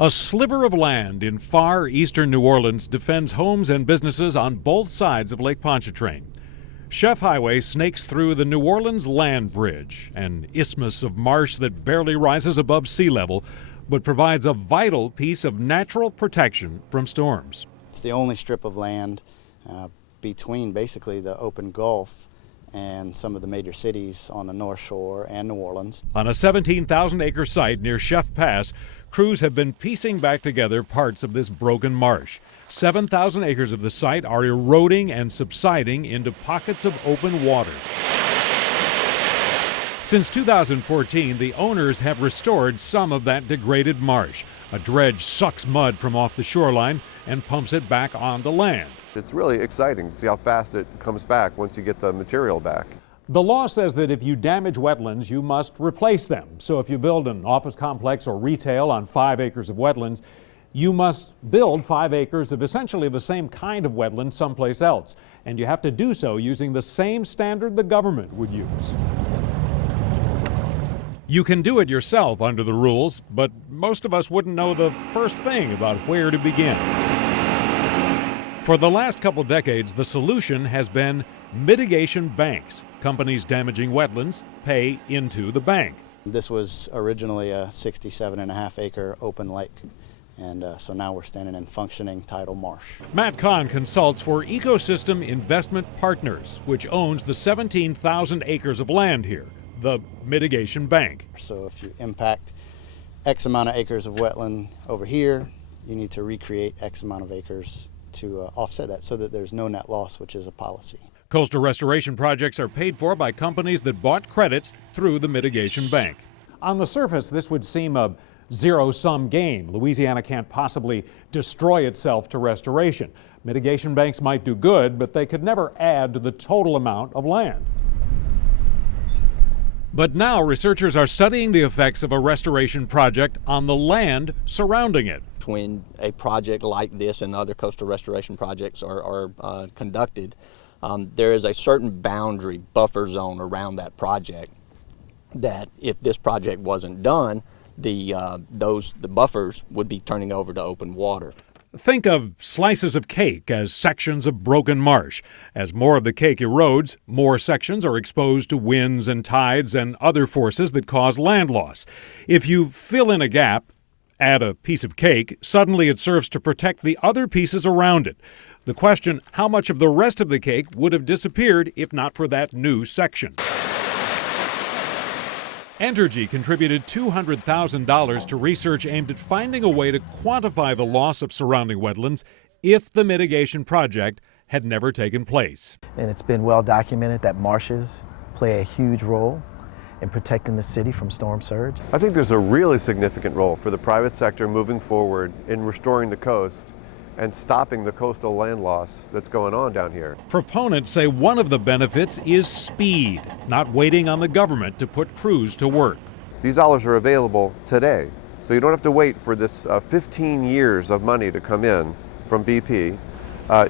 A sliver of land in far eastern New Orleans defends homes and businesses on both sides of Lake Pontchartrain. Chef Highway snakes through the New Orleans Land Bridge, an isthmus of marsh that barely rises above sea level, but provides a vital piece of natural protection from storms. It's the only strip of land between basically the open Gulf and some of the major cities on the North Shore and New Orleans. On a 17,000-acre site near Chef Pass, crews have been piecing back together parts of this broken marsh. 7,000 acres of the site are eroding and subsiding into pockets of open water. Since 2014, the owners have restored some of that degraded marsh. A dredge sucks mud from off the shoreline and pumps it back onto land. It's really exciting to see how fast it comes back once you get the material back. The law says that if you damage wetlands, you must replace them. So if you build an office complex or retail on 5 acres of wetlands, you must build 5 acres of essentially the same kind of wetland someplace else. And you have to do so using the same standard the government would use. You can do it yourself under the rules, but most of us wouldn't know the first thing about where to begin. For the last couple decades, the solution has been mitigation banks. Companies damaging wetlands pay into the bank. This was originally a 67.5 acre open lake, and so now we're standing in functioning tidal marsh. Matt Kahn consults for Ecosystem Investment Partners, which owns the 17,000 acres of land here, the mitigation bank. So if you impact X amount of acres of wetland over here, you need to recreate X amount of acres to offset that so that there's no net loss, which is a policy. Coastal restoration projects are paid for by companies that bought credits through the mitigation bank. On the surface, this would seem a zero-sum game. Louisiana can't possibly destroy itself to restoration. Mitigation banks might do good, but they could never add to the total amount of land. But now researchers are studying the effects of a restoration project on the land surrounding it. When a project like this and other coastal restoration projects are conducted, there is a certain boundary buffer zone around that project that if this project wasn't done, the buffers would be turning over to open water. Think of slices of cake as sections of broken marsh. As more of the cake erodes, more sections are exposed to winds and tides and other forces that cause land loss. If you fill in a gap, add a piece of cake, suddenly it serves to protect the other pieces around it. The question, how much of the rest of the cake would have disappeared if not for that new section? Entergy contributed $200,000 to research aimed at finding a way to quantify the loss of surrounding wetlands if the mitigation project had never taken place. And it's been well documented that marshes play a huge role in protecting the city from storm surge. I think there's a really significant role for the private sector moving forward in restoring the coast and stopping the coastal land loss that's going on down here. Proponents say one of the benefits is speed, not waiting on the government to put crews to work. These dollars are available today, so you don't have to wait for this 15 years of money to come in from BP.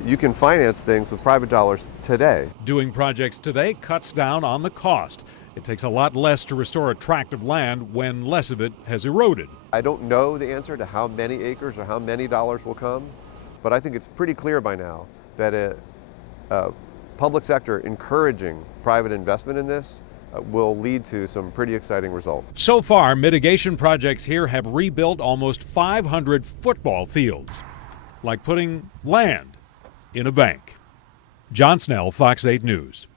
You can finance things with private dollars today. Doing projects today cuts down on the cost. It takes a lot less to restore a tract of land when less of it has eroded. I don't know the answer to how many acres or how many dollars will come, but I think it's pretty clear by now that a public sector encouraging private investment in this will lead to some pretty exciting results. So far, mitigation projects here have rebuilt almost 500 football fields, like putting land in a bank. John Snell, Fox 8 News.